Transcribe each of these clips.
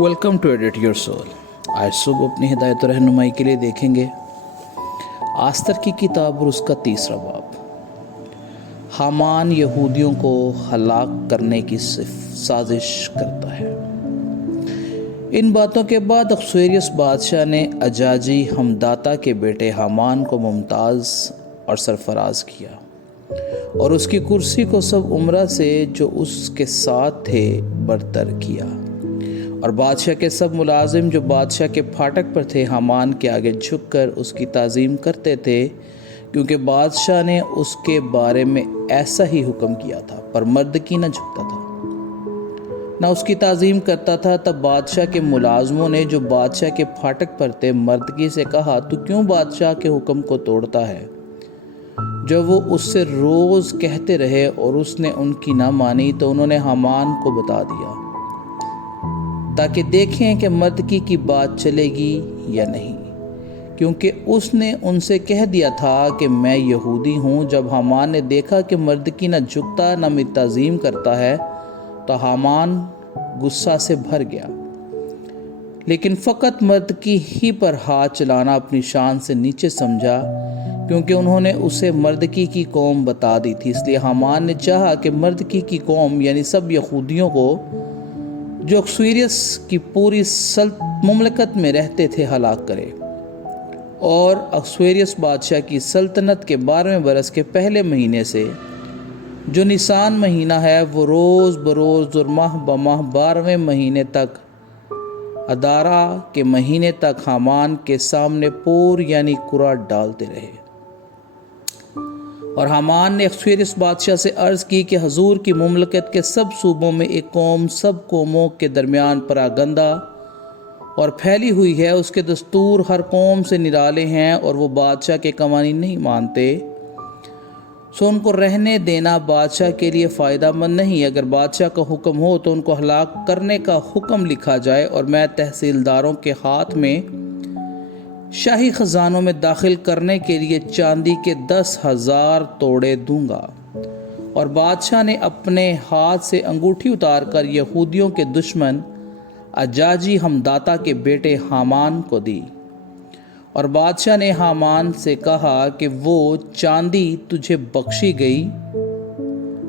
Welcome to edit your soul. आज सुबह अपनी हिदायत और रहनुमाई के लिए देखेंगे आस्तर की किताब और उसका 3रा बाब। हामान यहूदियों को हलाक करने की साजिश करता है। इन बातों के बाद अख्सवेरियस बादशाह ने अजाजी हमदाता के बेटे हामान को मुमताज़ और सरफराज किया और उसकी कुर्सी को सब उमरा से जो उसके साथ थे बरतर किया। और बादशाह के सब मुलाजिम जो बादशाह के फाटक पर थे हामान के आगे झुककर उसकी ताज़ीम करते थे, क्योंकि बादशाह ने उसके बारे में ऐसा ही हुक्म किया था। पर मर्दकी न झुकता था न उसकी ताज़ीम करता था। तब बादशाह के मुलाजमों ने जो बादशाह के फाटक पर थे मर्दकी से कहा, तू क्यों बादशाह के हुक्म को तोड़ता है? जब वो उससे रोज़ कहते रहे और उसने उनकी ना मानी, तो उन्होंने हामान को बता दिया ताकि देखें कि मर्दकी की बात चलेगी या नहीं, क्योंकि उसने उनसे कह दिया था कि मैं यहूदी हूँ। जब हामान ने देखा कि मर्दकी न झुकता न मेरी ताज़ीम करता है, तो हामान गुस्सा से भर गया, लेकिन फ़कत मर्दकी ही पर हाथ चलाना अपनी शान से नीचे समझा, क्योंकि उन्होंने उसे मर्दकी की कौम बता दी थी। इसलिए हामान ने चाहा कि मर्दकी की कौम यानी सब यहूदियों को जो अख्सवेरियस की पूरी मुमलकत में रहते थे हलाक करे। और अख्सवेरियस बादशाह की सल्तनत के 12वें बरस के पहले महीने से, जो निसान महीना है, वो रोज़ बरोज़ और माह बमाह 12वें महीने तक, अदारा के महीने तक हामान के सामने पोर यानी कुरा डालते रहे। और हामान ने अख्सवेरियस बादशाह से अर्ज़ की कि हजूर की मुमलकत के सब सूबों में एक कौम सब कौमों के दरमियान परागंदा और फैली हुई है। उसके दस्तूर हर कौम से निराले हैं और वो बादशाह के कवानीन नहीं मानते, सो उनको रहने देना बादशाह के लिए फ़ायदा मंद नहीं। अगर बादशाह का हुक्म हो तो उनको हलाक करने का हुक्म लिखा जाए और मैं तहसीलदारों के हाथ में शाही खजानों में दाखिल करने के लिए चांदी के 10,000 तोड़े दूंगा। और बादशाह ने अपने हाथ से अंगूठी उतार कर यहूदियों के दुश्मन अजाजी हमदाता के बेटे हामान को दी। और बादशाह ने हामान से कहा कि वो चांदी तुझे बख्शी गई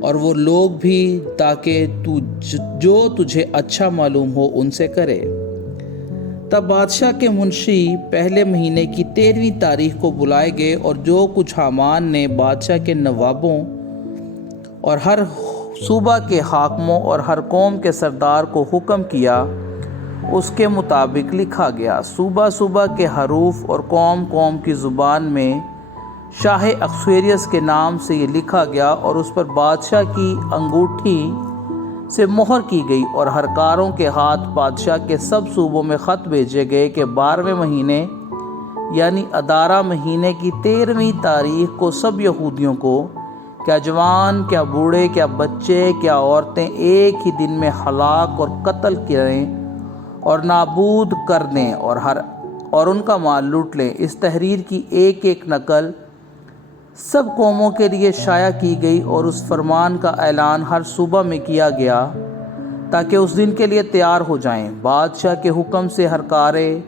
और वो लोग भी, ताकि तू जो तुझे अच्छा मालूम हो उनसे करे। तब बादशाह के मुंशी पहले महीने की 13वीं तारीख को बुलाए गए और जो कुछ हामान ने बादशाह के नवाबों और हर सूबा के हाकमों और हर कौम के सरदार को हुक्म किया, उसके मुताबिक लिखा गया। सूबा सूबा के हरूफ और कौम कौम की ज़ुबान में शाह अख्सवेरियस के नाम से ये लिखा गया और उस पर बादशाह की अंगूठी से मोहर की गई। और हरकारों के हाथ बादशाह के सब सूबों में ख़त भेजे गए कि 12वें महीने यानी अदारा महीने की 13वीं तारीख को सब यहूदियों को, क्या जवान क्या बूढ़े क्या बच्चे क्या औरतें, एक ही दिन में हलाक और कत्ल करें और नाबूद कर दें और उनका माल लूट लें। इस तहरीर की एक एक नकल सब कौमों के लिए शाया की गई और उस फरमान का ऐलान हर सूबा में किया गया ताकि उस दिन के लिए तैयार हो जाएं। बादशाह के हुक्म से हरकारे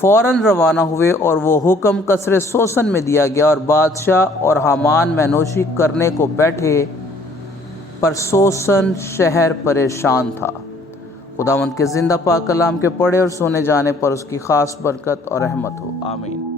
फ़ौरन रवाना हुए और वो हुक्म कसरे सोसन में दिया गया। और बादशाह और हामान मैनोशी करने को बैठे, पर सोसन शहर परेशान था। खुदावंद के ज़िंदा पाक कलाम के पढ़े और सुने जाने पर उसकी ख़ास बरकत और रहमत हो। आमीन।